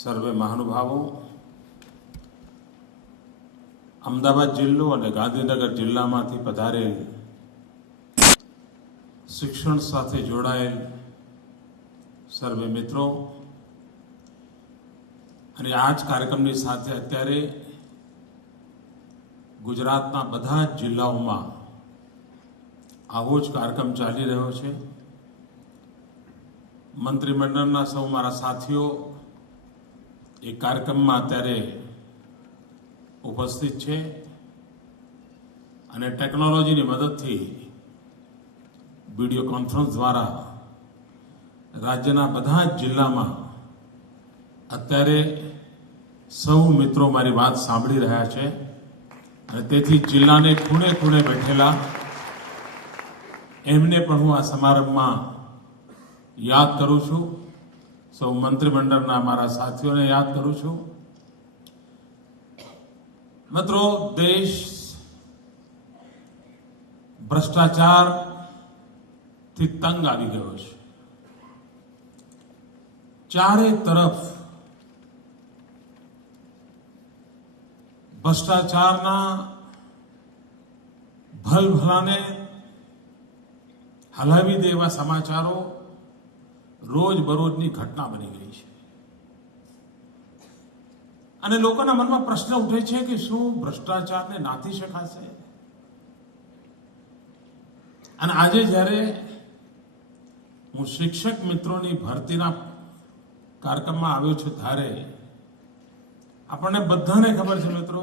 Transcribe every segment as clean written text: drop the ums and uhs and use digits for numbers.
સર્વે મહાનુભાવો, અમદાવાદ જિલ્લો અને ગાંધીનગર જિલ્લામાંથી પધારેલ શિક્ષણ સાથે જોડાયેલ સર્વે મિત્રો અને આ જ કાર્યક્રમની સાથે અત્યારે ગુજરાતના બધા જ જિલ્લાઓમાં આવો જ કાર્યક્રમ ચાલી રહ્યો છે. મંત્રીમંડળના સૌ મારા સાથીઓ એ કાર્યક્રમમાં અત્યારે ઉપસ્થિત છે અને ટેકનોલોજીની મદદથી વિડીયો કોન્ફરન્સ દ્વારા રાજ્યના બધા જ જિલ્લામાં અત્યારે સૌ મિત્રો મારી વાત સાંભળી રહ્યા છે અને તેથી જિલ્લાને ખૂણે ખૂણે બેઠેલા એમને પણ હું આ સમારંભમાં યાદ કરું છું. સૌ મંત્રીમંડળના મારા સાથીઓને યાદ કરું છું. મિત્રો, દેશ ભ્રષ્ટાચારથી તંગ આવી ગયો છે. ચારે તરફ ભ્રષ્ટાચારના ભલભલાને હલાવી દે એવા સમાચારો રોજબરોજની ઘટના બની ગઈ છે અને લોકોના મનમાં પ્રશ્ન ઉઠે છે કે શું ભ્રષ્ટાચારને નાથી શકાશે? અને આજે જ્યારે હું શિક્ષક મિત્રોની ભરતીના કાર્યક્રમમાં આવ્યો છું ત્યારે આપણને બધાને ખબર છે મિત્રો,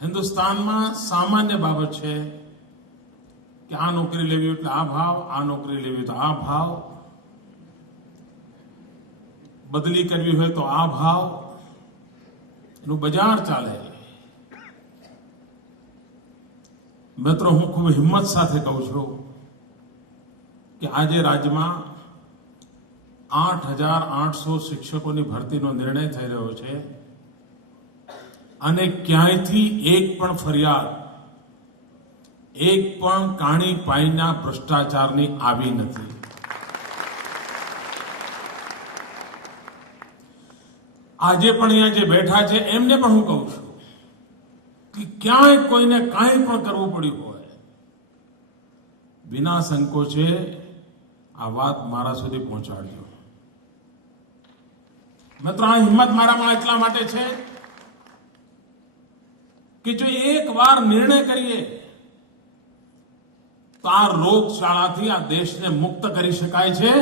હિન્દુસ્તાનમાં સામાન્ય બાબત છે કે આ નોકરી લેવી એટલે આ ભાવ, આ નોકરી લેવી તો આ ભાવ, બદલી કરવી હોય તો આ ભાવ, એનું બજાર ચાલે. મિત્રો, હું ખૂબ હિંમત સાથે કહું છું કે આજે રાજ્યમાં 8,800 શિક્ષકોની ભરતીનો નિર્ણય થઈ રહ્યો છે અને ક્યાંયથી એક પણ ફરિયાદ, એક પણ કાણી પાઈના ભ્રષ્ટાચારની આવી નથી. આજે પણ અહીંયા જે બેઠા છે એમને પણ હું કહું છું કે ક્યાંય કોઈને કાંઈ પણ કરવું પડ્યું હોય, વિના સંકોચે આ વાત મારા સુધી પહોંચાડજો. મિત્રો, આ હિંમત મારામાં એટલા માટે છે કે જો એક વાર નિર્ણય કરીએ તો આ રોગચાળાથી આ દેશને મુક્ત કરી શકાય છે.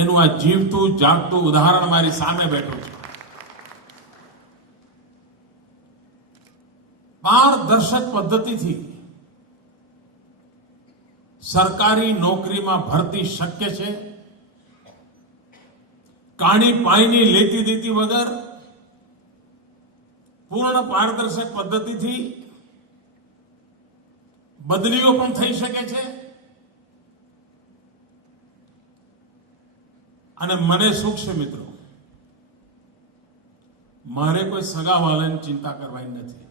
એનું આ જીવતું જાગતું ઉદાહરણ મારી સામે બેઠું છે. પારદર્શક પદ્ધતિથી સરકારી નોકરીમાં ભરતી શક્ય છે. કાણી પાઈની લેતી દેતી વગર પૂર્ણ પારદર્શક પદ્ધતિથી બદલીઓ પણ થઈ શકે છે. અને મને સુખ છે મિત્રો, મારે કોઈ સગાવાલાની ચિંતા કરવાની નથી.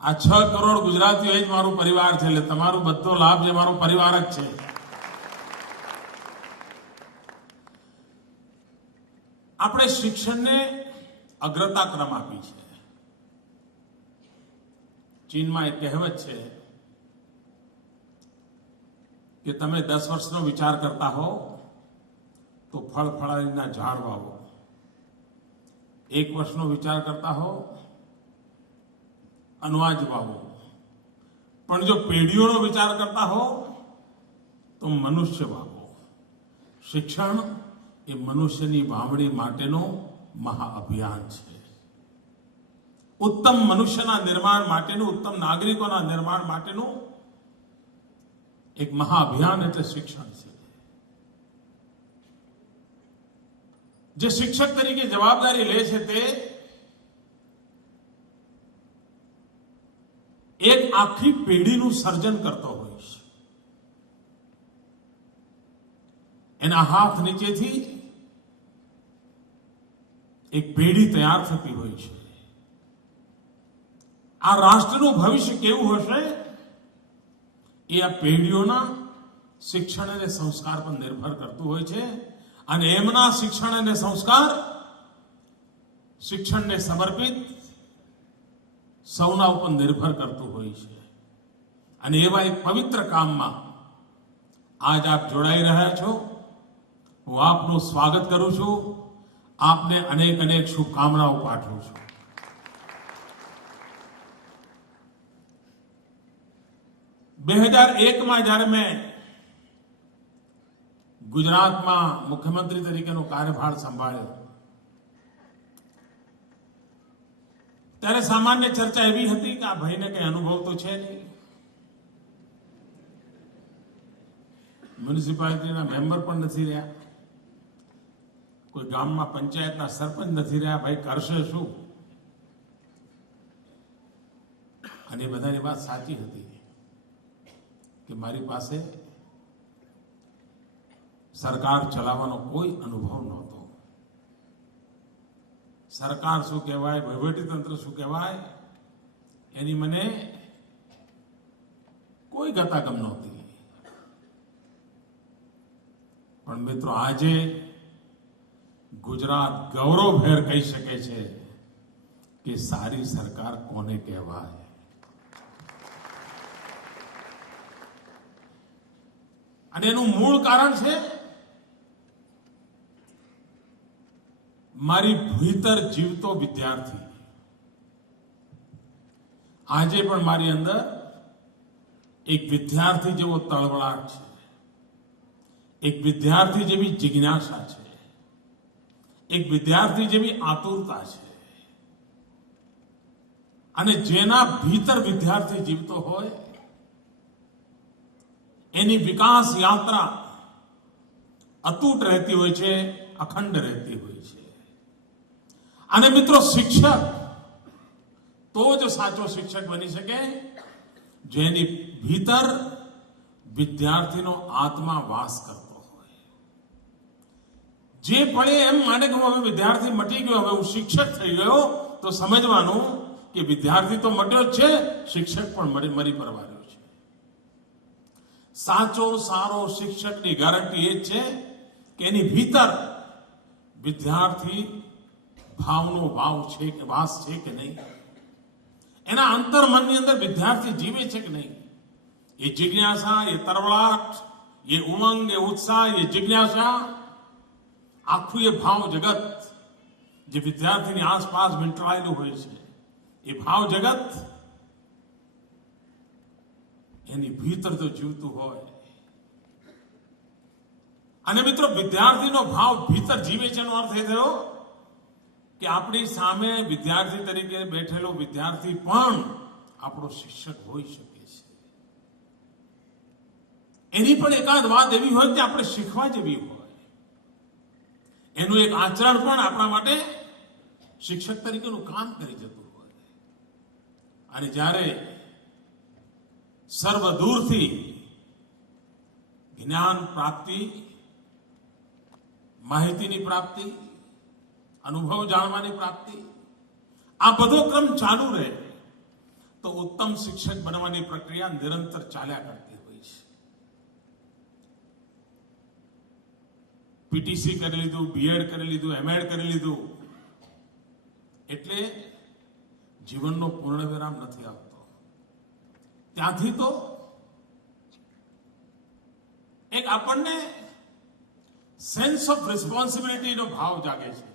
આ 6 કરોડ ગુજરાતીઓ જ મારું પરિવાર છે, એટલે તમારો બધો લાભ જે મારો પરિવાર જ છે. આપણે શિક્ષણને અગ્રતા ક્રમ આપી છે. ચીનમાં એક કહેવત છે કે તમે 10 વર્ષનો વિચાર કરતા હો તો ફળફળાદીના ઝાડ વાવો, 1 વર્ષનો વિચાર કરતા હો અનાજ વાવો, પણ જો પેઢીઓનો વિચાર કરતા હો તો મનુષ્ય વાવો. શિક્ષણ એ મનુષ્યની વાવણી માટેનો મહાઅભિયાન છે. ઉત્તમ મનુષ્યના નિર્માણ માટેનું, ઉત્તમ નાગરિકોના નિર્માણ માટેનું એક મહાઅભિયાન એટલે શિક્ષણ છે. જે શિક્ષક તરીકે જવાબદારી લે છે તે એક આખી પેઢીનું સર્જન કરતો હોય છે. એના હાથ નીચેથી એક પેઢી તૈયાર થતી હોય છે. આ રાષ્ટ્રનું ભવિષ્ય કેવું હશે એ આ પેઢીઓના શિક્ષણ અને સંસ્કાર પર નિર્ભર કરતું હોય છે અને એમના શિક્ષણ અને સંસ્કાર શિક્ષણને સમર્પિત સૌના ઉપર નિર્ભર કરતું હોય છે અને એવા એક પવિત્ર કામમાં આજ આપ જોડાઈ રહ્યા છો. હું આપનું સ્વાગત કરું છું. આપને અનેક અનેક શુભકામનાઓ પાઠવું છું. 2001માં જ્યારે મેં ગુજરાતમાં મુખ્યમંત્રી તરીકેનો કાર્યભાર સંભાળ્યો ત્યારે સામાન્ય ચર્ચા એવી હતી કે આ ભાઈને કઈ અનુભવ તો છે નહીં. મ્યુનિસિપાલિટીના મેમ્બર પણ નથી રહ્યા, કોઈ ગામમાં પંચાયતના સરપંચ નથી રહ્યા, ભાઈ કરશે શું? અને એ બધાની વાત સાચી હતી કે મારી પાસે સરકાર ચલાવવાનો કોઈ અનુભવ નહોતો. સરકાર શું કહેવાય, વહીવટીતંત્ર શું કહેવાય, એની મને કોઈ ગતાગમ નહોતી. પણ મિત્રો, આજે ગુજરાત ગૌરવભેર કહી શકે છે કે સારી સરકાર કોને કહેવાય. અને એનું મૂળ કારણ છે મારી ભીતર જીવતો વિદ્યાર્થી. આજે પણ મારી અંદર એક વિદ્યાર્થી જેવો તળવળાટ છે, એક વિદ્યાર્થી જેવી જિજ્ઞાસા છે, એક વિદ્યાર્થી જેવી આતુરતા છે. અને જેના ભીતર વિદ્યાર્થી જીવતો હોય એની વિકાસ યાત્રા અતૂટ રહેતી હોય છે, અખંડ રહેતી હોય છે. અને મિત્રો, શિક્ષક તો જ સાચો શિક્ષક બની શકે જેની ભીતર વિદ્યાર્થીનો આત્મા વાસ કરતો હોય. જે પડે એમ માને કે હું હવે વિદ્યાર્થી મટી ગયો, હવે હું શિક્ષક થઈ ગયો, તો સમજવાનું કે વિદ્યાર્થી તો મટ્યો જ છે, શિક્ષક પણ મરી પરવાર્યો છે. સાચો સારો શિક્ષકની ગેરંટી એ છે કે એની ભીતર વિદ્યાર્થી ભાવનો ભાવ છે કે વાસ છે કે નહીં, એના અંતર્મનની અંદર વિદ્યાર્થી જીવે છે કે નહીં. એ જિજ્ઞાસા, એ તરવળાટ, એ ઉમંગ, એ ઉત્સાહ, એ જિજ્ઞાસા, આખું એ ભાવ જગત જે વિદ્યાર્થીની આસપાસ વીંટળાયેલું હોય છે, એ ભાવ જગત એની ભીતર તો જીવતું હોય. અને મિત્રો, વિદ્યાર્થીનો ભાવ ભીતર જીવે છે એનો અર્થ એ થયો કે આપણી સામે વિદ્યાર્થી તરીકે બેઠેલો વિદ્યાર્થી પણ આપણો શિક્ષક હોઈ શકે છે. એની પણ એકાદ વાત એવી હોય કે આપણે શીખવા જેવી હોય, એનું એક આચરણ પણ આપણા માટે શિક્ષક તરીકેનું કામ કરી જતું હોય. અને જ્યારે સર્વ દૂરથી જ્ઞાન પ્રાપ્તિ, માહિતીની પ્રાપ્તિ, અનુભવ જાણવાની પ્રાપ્તિ, આ બધો ક્રમ ચાલુ રહે તો ઉત્તમ શિક્ષક બનવાની પ્રક્રિયા નિરંતર ચાલ્યા કરતી હોય છે. પીટીસી કરી લીધું, બીએડ કરી લીધું, એમએડ કરી લીધું એટલે જીવનનો પૂર્ણ વિરામ નથી આવતો. ત્યાંથી તો એક આપણને સેન્સ ઓફ રિસ્પોન્સિબિલિટીનો ભાવ જાગે છે.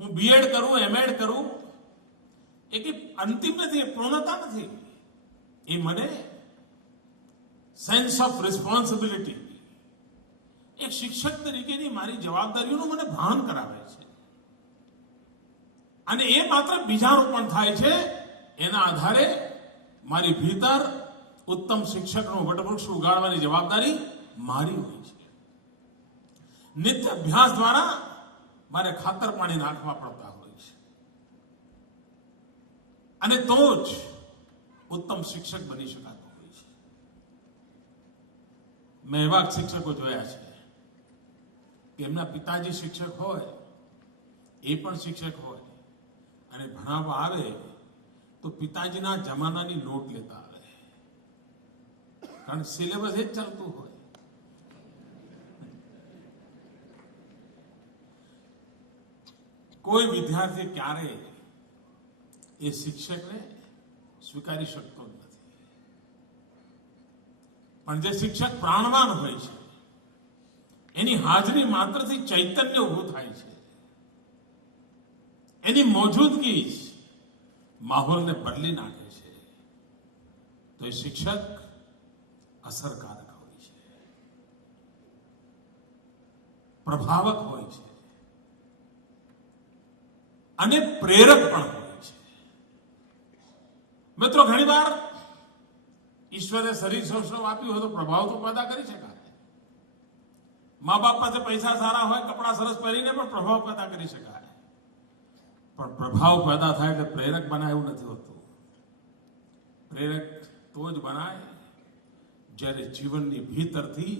હું બીએડ કરું, એમએડ કરું, એ કે અંતિમ નથી, એ પૂર્ણતા નથી. એ મને સેન્સ ઓફ રિસ્પોન્સિબિલિટી, એક શિક્ષક તરીકેની મારી જવાબદારીઓનું મને ભાન કરાવે છે. અને એ માત્ર બીજારોપણ થાય છે, એના આધારે મારી ભીતર ઉત્તમ શિક્ષકનો વટવૃક્ષ ઉગાડવાની જવાબદારી મારી હોય છે. નિત્ય અભ્યાસ દ્વારા મારે ખાતર પાણી નાખવા પડતા હોય છે. અને તો જ ઉત્તમ શિક્ષક બની શકાતો હોય છે. મેં એવા શિક્ષકો જોયા છે કે એમના પિતાજી શિક્ષક હોય, એ પણ શિક્ષક હોય, અને ભણાવવા આવે તો પિતાજીના જમાનાની નોટ લેતા આવે. કારણ સિલેબસ એ જ ચાલતું હોય. કોઈ વિદ્યાર્થી ક્યારે એ શિક્ષકને સ્વીકારી શકતો નથી. પણ જે શિક્ષક પ્રાણવાન હોય છે એની હાજરી માત્રથી ચૈતન્ય ઊભું થાય છે. એની મોજૂદગી જ માહોલને બદલી નાખે છે. તો એ શિક્ષક અસરકારક હોય છે, પ્રભાવક હોય છે અને પ્રેરક પણ હોય છે. મિત્રો, ઘણીવાર ઈશ્વરે શરીર સૌષ્ઠવ આપ્યું હોય તો પ્રભાવ તો પેદા કરી શકાય. મા બાપ પાસે પૈસા સારા હોય, કપડા સરસ પહેરીને પણ પ્રભાવ પેદા કરી શકાય. પણ પ્રભાવ પેદા થાય એટલે પ્રેરક બનાય એવું નથી હોતું. પ્રેરક તો જ બનાય જ્યારે જીવનની ભીતરથી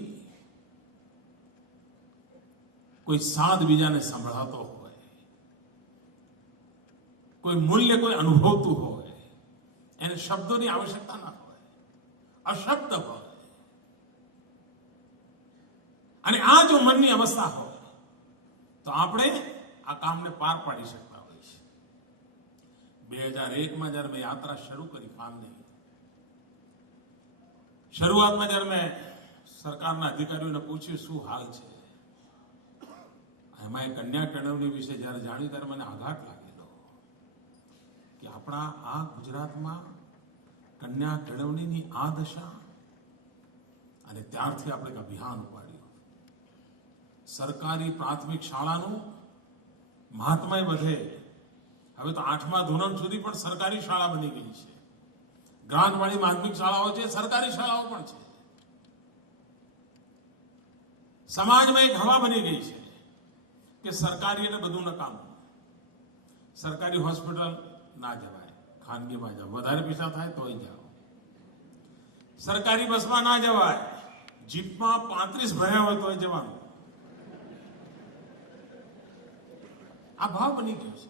કોઈ સાદ બીજાને સંભળાતો હોય, કોઈ મૂલ્ય કોઈ અનુભવતું હોય, એને શબ્દોની આવશ્યકતા ના હોય, અશબ્દ હોય. અને આ જો મનની અવસ્થા હોય તો આપણે આ કામને પાર પાડી શકતા હોય છે. 2001માં જયારે મેં યાત્રા શરૂ કરી કામની, શરૂઆતમાં જયારે મેં સરકારના અધિકારીઓને પૂછ્યું શું હાલ છે, એમાં કન્યા કેળવણી વિશે જયારે જાણ્યું ત્યારે મને આઘાત લાગેલો કે આપણા આ ગુજરાતમાં કન્યા કેળવણીની આ દશા. અને ત્યારથી આપણે એક અભિયાન ઉપાડ્યું. સરકારી પ્રાથમિક શાળાનું મહાત્મય વધે. હવે તો 8મા ધોરણ સુધી પણ સરકારી શાળા બની ગઈ છે. ગ્રાન્ટવાળી માધ્યમિક શાળાઓ છે, સરકારી શાળાઓ પણ છે. સમાજમાં એક હવા બની ગઈ છે કે સરકારી એટલે બધું નકામું. સરકારી હોસ્પિટલ ના જવાય, ખાનગીમાં જાઓ, વધારે પૈસા થાય તોય જાઓ. સરકારી બસમાં ના જવાય, જીપમાં 35 ભર્યા હોય તોય જવાનું. આ ભાવ બની ગયો છે.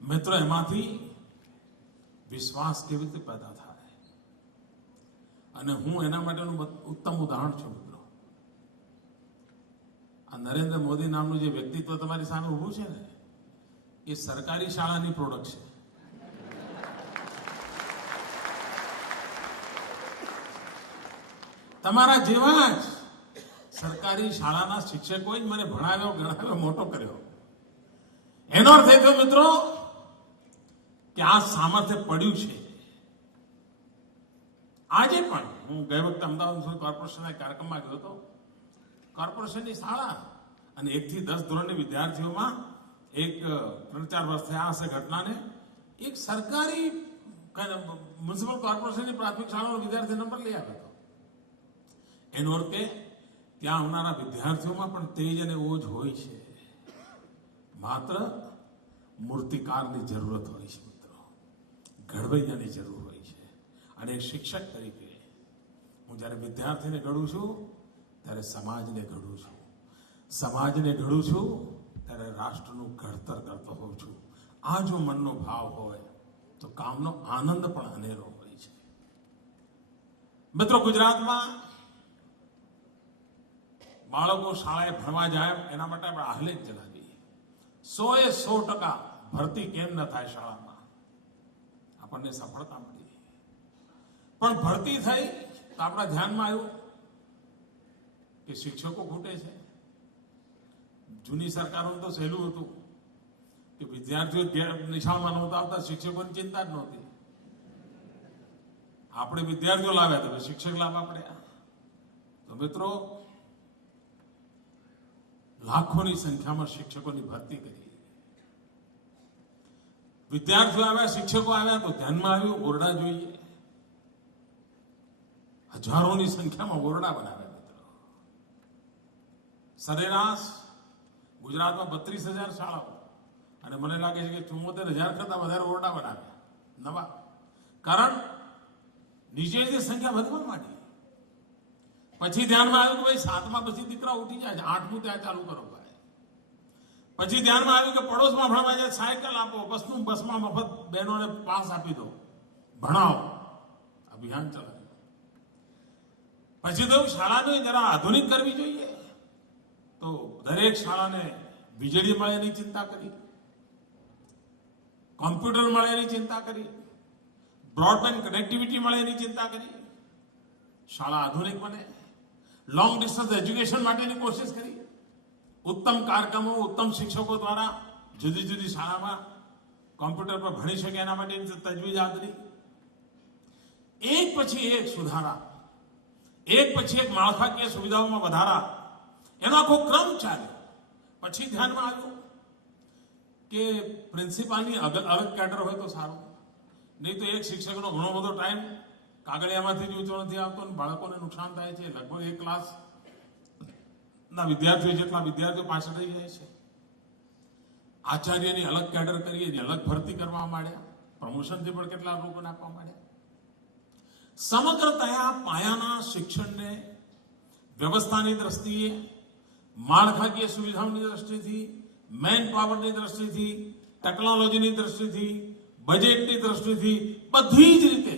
મિત્રો, એમાંથી વિશ્વાસ કેવી રીતે પેદા થાય? અને હું એના માટેનું ઉત્તમ ઉદાહરણ છું. મિત્રો, આ નરેન્દ્ર મોદી નામનું જે વ્યક્તિત્વ તમારી સામે ઊભું છે ને, એ સરકારી શાળાની પ્રોડક્ટ છે. તમારા જેવા જ સરકારી શાળાના શિક્ષકોએ મને ભણાવ્યો, ગણાવ્યો, મોટો કર્યો. એનો અર્થ એ થયો મિત્રો કે આ સામર્થ્ય પડ્યું છે. આજે પણ હું ગઈ વખતે અમદાવાદ કોર્પોરેશનના કાર્યક્રમમાં ગયો હતો. કોર્પોરેશનની શાળા અને 1 થી 10 ધોરણની વિદ્યાર્થીઓમાં એક 3-4 વર્ષ થયા હશે ઘટનાને, એક સરકારી મ્યુનિસિપલ કોર્પોરેશનની પ્રાથમિક શાળાનો વિદ્યાર્થી નંબર લઈ આવ્યો હતો. એનો અર્થ કે ત્યાં આવનારા વિદ્યાર્થીઓમાં પણ તેજ અને ઓજ હોય છે. માત્ર મૂર્તિકારની જરૂરત હોય છે મિત્રો, ઘડવૈયાની જરૂર હોય છે. અને એક શિક્ષક તરીકે હું જ્યારે વિદ્યાર્થીને ઘડું છું ત્યારે સમાજને ઘડું છું. સમાજને ઘડું છું ત્યારે રાષ્ટ્રનું ઘડતર કરતો હોઉં છું. આ જો મનનો ભાવ હોય તો કામનો આનંદ પણ અનેરો હોય છે. મિત્રો, ગુજરાતમાં બાળકો શાળાએ ભણવા જાય એના માટે આપણે આહલેખ ચલાવીએ. 100% ભરતી કેમ ન થાય શાળામાં, આપણને સફળતા મળી. પણ ભરતી થઈ તો આપણા ધ્યાનમાં આવ્યું કે શિક્ષકો ખૂટે છે. જૂની સરકારોનું તો સહેલું હતું કે વિદ્યાર્થીઓ નિશાળમાં નહોતા આવતા, શિક્ષકોની ચિંતા જ નહોતી. આપણે વિદ્યાર્થીઓ લાવ્યા તો શિક્ષક લાવવા પડ્યા. તો મિત્રો, લાખોની સંખ્યામાં શિક્ષકોની ભરતી કરી. વિદ્યાર્થીઓ આવ્યા, શિક્ષકો આવ્યા તો ધ્યાનમાં આવ્યું ઓરડા જોઈએ. હજારોની સંખ્યામાં ઓરડા બનાવ્યા. મિત્રો, સરેરાશ ગુજરાતમાં 32,000 શાળાઓ અને મને લાગે છે કે 74,000 કરતા વધારે ઓરડા બનાવ્યા નવા. કારણ નીચેની સંખ્યા વધવા માંડી. પછી ધ્યાનમાં આવ્યું કે ભાઈ 7મા પછી દીકરા ઉઠી જાય છે, 8મું ત્યાં ચાલુ કરો ભાઈ. પછી ધ્યાનમાં આવ્યું કે પડોશમાં ભણવા જાય, સાયકલ આપો, બસમાં મફત બહેનોને પાસ આપી દો, ભણાવો. અભિયાન ચલાવ્યું. પછી તો શાળાને જરા આધુનિક કરવી જોઈએ, તો દરેક શાળાને વીજળી મળે એની ચિંતા કરી, કોમ્પ્યુટર મળે એની ચિંતા કરી, બ્રોડબેન્ડ કનેક્ટિવિટી મળે એની ચિંતા કરી, શાળા આધુનિક બને, લોંગ ડિસ્ટન્સ એજ્યુકેશન માટેની કોશિશ કરી, ઉત્તમ કાર્યક્રમો ઉત્તમ શિક્ષકો દ્વારા જુદી જુદી શાળામાં કોમ્પ્યુટર પર ભણી શકે એના માટેની તજવીજ આદરી. એક પછી એક સુધારા, એક પછી એક માળખાકીય સુવિધાઓમાં વધારા, એનો આખો ક્રમ ચાલ્યો. પછી ધ્યાનમાં આવ્યું કે પ્રિન્સિપાલની અલગ કેડર હોય તો સારું, નહીં તો એક શિક્ષકનો ઘણો બધો ટાઈમ કાગળિયામાંથી જ ઊંચો નથી આવતો અને બાળકોને નુકસાન થાય છે. લગભગ એક ક્લાસના વિદ્યાર્થીઓ જેટલા વિદ્યાર્થીઓ પાછળ રહી જાય છે. આચાર્યની અલગ કેડર કરીએ, એની અલગ ભરતી કરવા માંડ્યા, પ્રમોશનથી પણ કેટલા લોકોને આપવા માંડ્યા. સમગ્રતયા પાયાના શિક્ષણને વ્યવસ્થાની દ્રષ્ટિએ, માળખાકીય સુવિધાઓની દ્રષ્ટિથી, મેન પાવરની દ્રષ્ટિથી, ટેકનોલોજીની દ્રષ્ટિથી, બજેટની દ્રષ્ટિથી બધી જ રીતે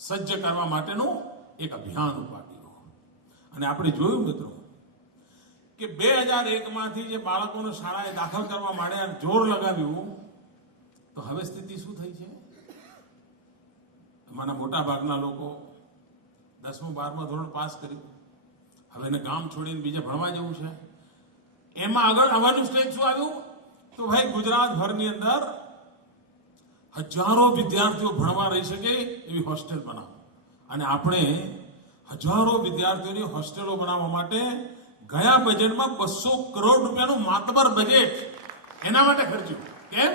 સજ્જ કરવા માટેનું એક અભિયાન ઉપાડ્યું. અને આપણે જોયું મિત્રો કે 2001માંથી જે બાળકોને શાળાએ દાખલ કરવા માંડ્યા, જોર લગાવ્યું, તો હવે સ્થિતિ શું થઈ છે? અમારા મોટા ભાગના લોકો 10મું 12મું ધોરણ પાસ કર્યું, હવે એને ગામ છોડીને બીજે ભણવા જવું છે. એમાં આગળ આવવાનું સ્ટેજ શું આવ્યું? તો ભાઈ ગુજરાતભરની અંદર હજારો વિદ્યાર્થીઓ ભણવા રહી શકે એવી હોસ્ટેલ બનાવો. અને આપણે હજારો વિદ્યાર્થીઓની હોસ્ટેલો બનાવવા માટે ગયા બજેટમાં 200 કરોડ રૂપિયાનું માતબર બજેટ એના માટે ખર્ચ્યું. કેમ?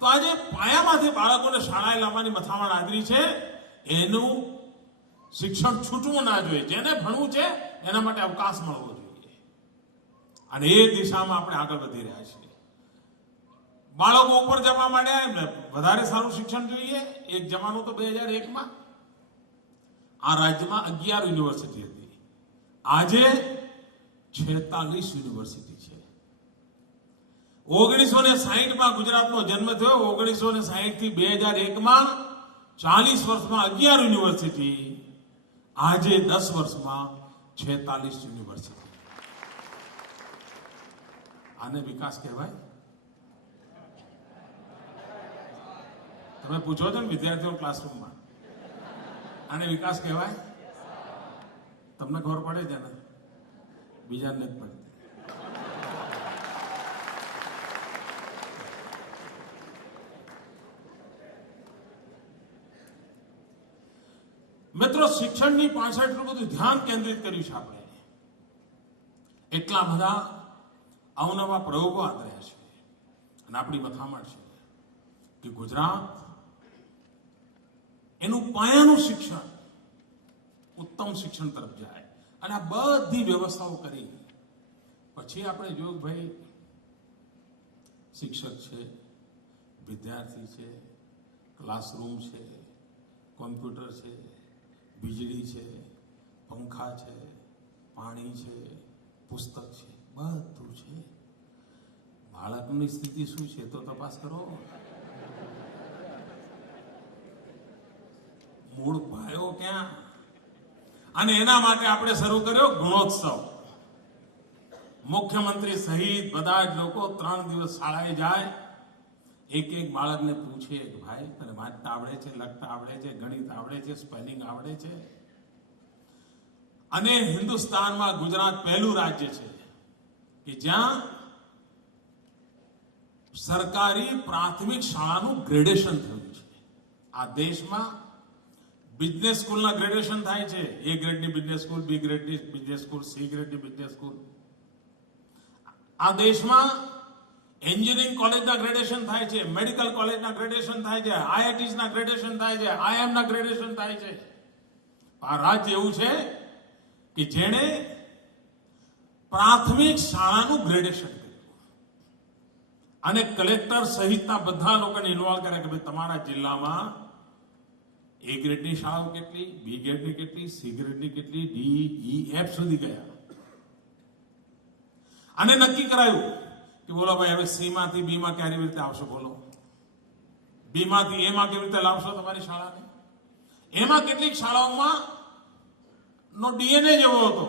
તો આજે પાયામાંથી બાળકોને શાળાએ લાવવાની મથામણ આદરી છે. એનું શિક્ષણ છૂટવું ના જોઈએ. જેને ભણવું છે એના માટે અવકાશ મળવો જોઈએ. અને એ દિશામાં આપણે આગળ વધી રહ્યા છીએ. બાળકો ઉપર જવા માંડ્યા, એમને વધારે સારું શિક્ષણ જોઈએ. એક જમાનો તો 2001માં આ રાજ્યમાં 11 યુનિવર્સિટી હતી, આજે 46 યુનિવર્સિટી છે. 1960માં ગુજરાતનો જન્મ થયો. 1960 થી 2001માં 40 વર્ષમાં 11 યુનિવર્સિટી, આજે 10 વર્ષમાં 46 યુનિવર્સિટી. આને વિકાસ કહેવાય? તમે પૂછો છો ને વિદ્યાર્થીઓ ક્લાસરૂમમાં, આને વિકાસ કહેવાય? તમને ખબર પડે છે ને, બીજાને જ પડે. મિત્રો, શિક્ષણની પાછળ એટલું બધું ધ્યાન કેન્દ્રિત કર્યું છે આપણે, એટલા બધા અવનવા પ્રયોગો આદર્યા છે. અને આપણી મથામણ છે કે ગુજરાત એનું પાયાનું શિક્ષણ, ઉત્તમ શિક્ષણ તરફ જાય. અને આ બધી વ્યવસ્થાઓ કરી પછી આપણે જોયું ભાઈ શિક્ષક છે, વિદ્યાર્થી છે, ક્લાસરૂમ છે, કોમ્પ્યુટર છે, વીજળી છે, પંખા છે, પાણી છે, પુસ્તક છે, બધું છે. બાળકની સ્થિતિ શું છે તો તપાસ કરો. મૂળ પાયો ક્યાં? અને એના માટે આપણે શરૂ કર્યો ગુણોત્સવ. મુખ્યમંત્રી સહિત બધા જ લોકો 3 દિવસ શાળાએ જાય, એક એક બાળકને પૂછે કે ભાઈ તને વાંચતા આવડે છે, લખતા આવડે છે, ગણિત આવડે છે, સ્પેલિંગ આવડે છે? અને હિન્દુસ્તાનમાં ગુજરાત પહેલું રાજ્ય છે કે જ્યાં સરકારી પ્રાથમિક શાળાનું ગ્રેડેશન થયું છે. આ દેશમાં બિઝનેસ સ્કૂલના ગ્રેડેશન થાય છે. A ગ્રેડની બિઝનેસ સ્કૂલ, B ગ્રેડની બિઝનેસ સ્કૂલ, C ગ્રેડની બિઝનેસ સ્કૂલ. આ દેશમાં એન્જિનિયરિંગ કોલેજના ગ્રેડેશન થાય છે, મેડિકલ કોલેજના ગ્રેડેશન થાય છે, IITsના ગ્રેડેશન થાય છે, IIMના ગ્રેડેશન થાય છે. આ રાજ્ય એવું છે કે જેણે પ્રાથમિક શાળાનું ગ્રેડેશન કર્યું અને કલેક્ટર સહિતના બધા લોકોને ઇન્વોલ્વ કર્યા કે ભાઈ તમારા જિલ્લામાં A ગ્રેડની શાળાઓ કેટલી, B ગ્રેડની કેટલી, C ગ્રેડની કેટલી, D, E, F સુધી ગયા. અને નક્કી કરાયું કે બોલો ભાઈ હવે C માંથી B માં કેવી રીતે આવશો? બોલો B માંથી A માં કેવી રીતે લાવશો તમારી શાળાને? એમાં કેટલીક શાળાઓમાં નો ડીએનએ જેવો હતો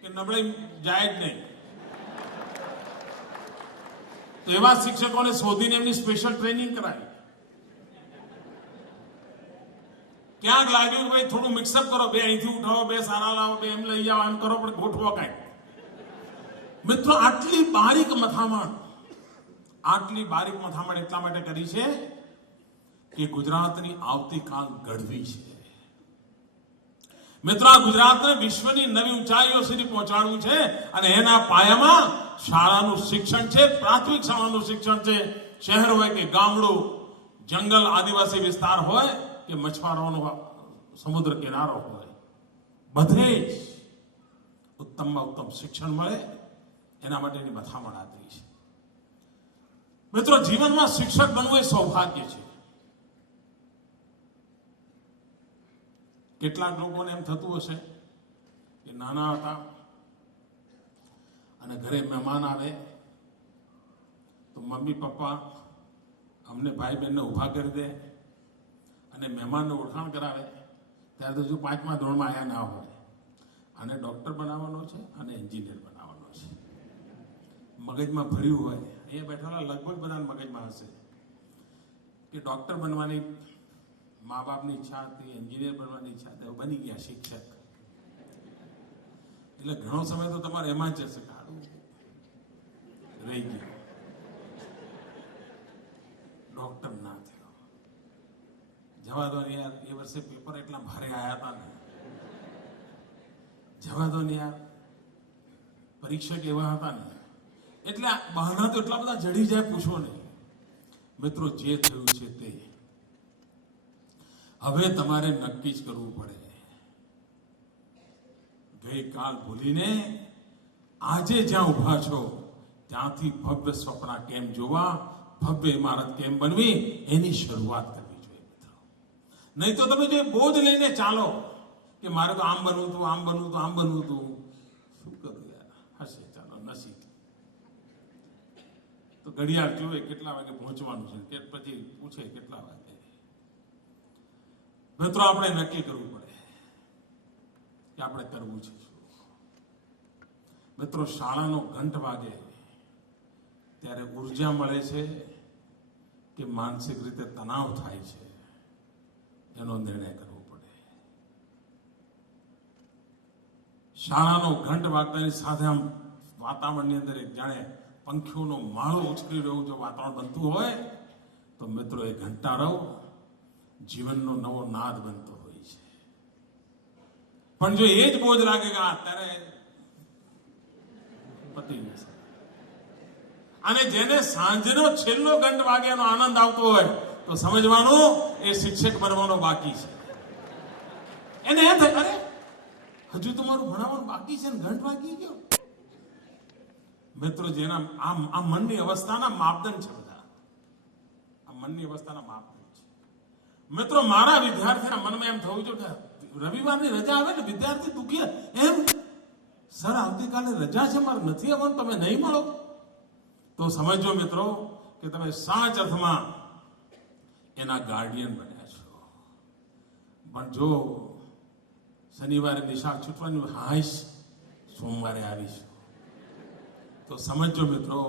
કે નબળાઈ જાય જ નહીં. તો એવા શિક્ષકોને શોધીને એમની સ્પેશિયલ ટ્રેનિંગ કરાવી. ક્યાંક લાગ્યું કે ભાઈ થોડું મિક્સઅપ કરો, બે અહીંથી ઉઠાવો, બે સારા લાવો, બે એમ લઈ જાઓ, એમ કરો, પણ ગોઠવો કાંઈ. મિત્રો, આટલી બારીક મથામણ એટલા માટે કરી છે કે ગુજરાતની આવતીકાલ ઘડવી છે. મિત્રો, આ ગુજરાતને વિશ્વની નવી ઊંચાઈઓ સુધી પહોંચાડવું છે અને એના પાયામાં શાળાનું શિક્ષણ છે, પ્રાથમિક શાળાનું શિક્ષણ છે. શહેર હોય કે ગામડું, જંગલ, આદિવાસી વિસ્તાર હોય કે મછવારોનો સમુદ્ર કિનારો હોય, બધે જ ઉત્તમમાં ઉત્તમ શિક્ષણ મળે એના માટેની મથામણ આદરી છે. મિત્રો, જીવનમાં શિક્ષક બનવું એ સૌભાગ્ય છે. કેટલાક લોકોને એમ થતું હશે કે નાના હતા અને ઘરે મહેમાન આવે તો મમ્મી પપ્પા અમને ભાઈ બહેનને ઊભા કરી દે અને મહેમાનને ઓળખાણ કરાવે. ત્યારે તો જો 5મા ધોરણમાં આવ્યા ના હોય, અને ડૉક્ટર બનાવવાનો છે અને એન્જિનિયર બનાવવાનો છે, મગજમાં ભર્યું હોય. અહીંયા બેઠેલા લગભગ બધા મગજમાં હશે કે ડૉક્ટર બનવાની મા બાપની ઈચ્છા હતી, એન્જિનિયર બનવાની ઈચ્છા હતી, બની ગયા શિક્ષક. એટલે ઘણો સમય તો તમારે એમાં જ જશે, કાઢું રહી ગયું, ડૉક્ટર ના થયો. જવા દો ને યાર, એ વર્ષે પેપર એટલા ભારે આવ્યા હતા ને, જવા દો ને યાર, પરીક્ષક એવા હતા ને, એટલે બહાના તો એટલા બધા જડી જાય, પૂછો નહીં. મિત્રો, જે થયું છે તે હવે તમારે નક્કી જ કરવું પડે. ગઈકાલ ભૂલીને આજે જ્યાં ઉભા છો ત્યાંથી ભવ્ય સ્વપ્ન કેમ જોવા, ભવ્ય ઇમારત કેમ બનવી, એની શરૂઆત કરવી જોઈએ મિત્રો. નહીં તો તમે જે બોજ લઈને ચાલો કે મારે તો આમ બનવું હતું, આમ બનવું હતું, આમ બનવું હતું, શું કરું યાર, હશે, ચાલો નસીબ. તો ઘડિયાળ જોવે કેટલા વાગે પહોંચવાનું છે, કે પછી પૂછે કેટલા વાગે. મિત્રો, આપણે નક્કી કરવું પડે કે આપણે કરવું છે શું. મિત્રો, શાળાનો ઘંટ વાગે ત્યારે ઉર્જા મળે છે કે માનસિક રીતે તણાવ થાય છે, એનો નિર્ણય કરવો પડે. શાળાનો ઘંટ વાગતાની સાથે આમ વાતાવરણની અંદર એક જાણે પંખીઓનો માળો ઉછળી રહ્યો જો વાતાવરણ બનતું હોય તો મિત્રો, એ ઘંટારવ જીવનનો નવો નાદ બનતો હોય છે. પણ જો એ જ બોજ લાગે કે અત્યારે પતી જશે, અને જેને સાંજનો છેલ્લો ઘંટ વાગે એનો આનંદ આવતો હોય તો સમજવાનું એ શિક્ષક બનવાનો બાકી છે. એને એમ થાય, અરે હજુ તમારું ભણાવવાનું બાકી છે ને ઘંટ વાગી ગયો. મિત્રો, જેના આ મનની અવસ્થાના માપદંડ છે બધા, આ મનની અવસ્થાના માપદંડ. મિત્રો, મારા વિદ્યાર્થીના મનમાં એમ થવું જોઈએ કે રવિવારની રજા આવે ને વિદ્યાર્થી દુખી એમ, સર આવતીકાલે રજા છે, મારે નથી આવવાનું, તમે નહીં મળો. તો સમજો મિત્રો કે તમે સાચ અર્થમાં એના ગાર્ડિયન બન્યા છો. પણ જો શનિવારે નિશાળ છૂટવાની હાઈશ, સોમવારે આવીશું, તો સમજો મિત્રો,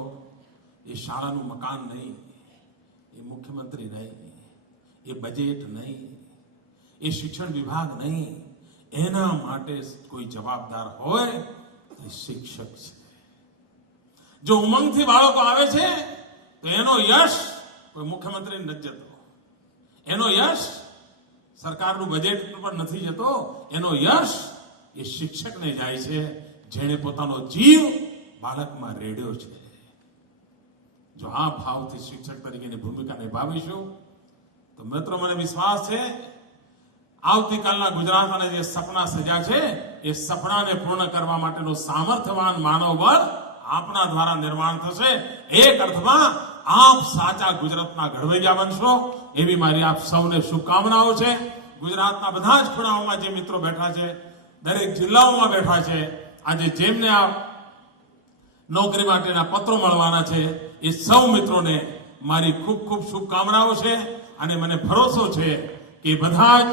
એ શાળાનું મકાન નહીં, એ મુખ્યમંત્રી નહીં, એ બજેટ નહીં, એ શિક્ષણ વિભાગ નહીં, એના માટે કોઈ જવાબદાર હોય તો શિક્ષક છે. જો ઉમંગથી બાળકો આવે છે તો એનો યશ કોઈ મુખ્યમંત્રી નથી જતો, એનો યશ સરકારનું બજેટ પર નથી જતો, એનો યશ એ શિક્ષકને જાય છે, જેણે પોતાનો જીવ બાળકમાં રેડ્યો છે. જો આ ભાવથી શિક્ષક તરીકેની ભૂમિકા નિભાવીશું તો મિત્રો, મને વિશ્વાસ છે આવતીકાલના ગુજરાતના જે સપના સજ્યા છે એ સપનાને પૂર્ણ કરવા માટેનું સામર્થ્યવાન માનવબળ આપના દ્વારા નિર્માણ થશે. એક અર્થમાં આપ સાચા ગુજરાતના ઘડવૈયા બનશો, એવી મારી આપ સૌને શુભકામનાઓ છે. ગુજરાતના બધા જ ખૂણાઓમાં જે મિત્રો બેઠા છે, દરેક જિલ્લાઓમાં બેઠા છે, આજે જેમને આ નોકરી માટેના પત્રો મળવાના છે, એ સૌ મિત્રોને મારી ખૂબ ખૂબ શુભકામનાઓ છે. અને મને ભરોસો છે કે બધા જ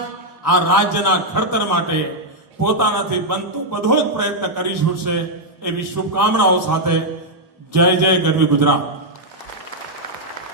આ રાજ્યના ઘડતર માટે પોતાનાથી બનતું બધો જ પ્રયત્ન કરી છૂટશે એવી શુભકામનાઓ સાથે જય જય ગરવી ગુજરાત.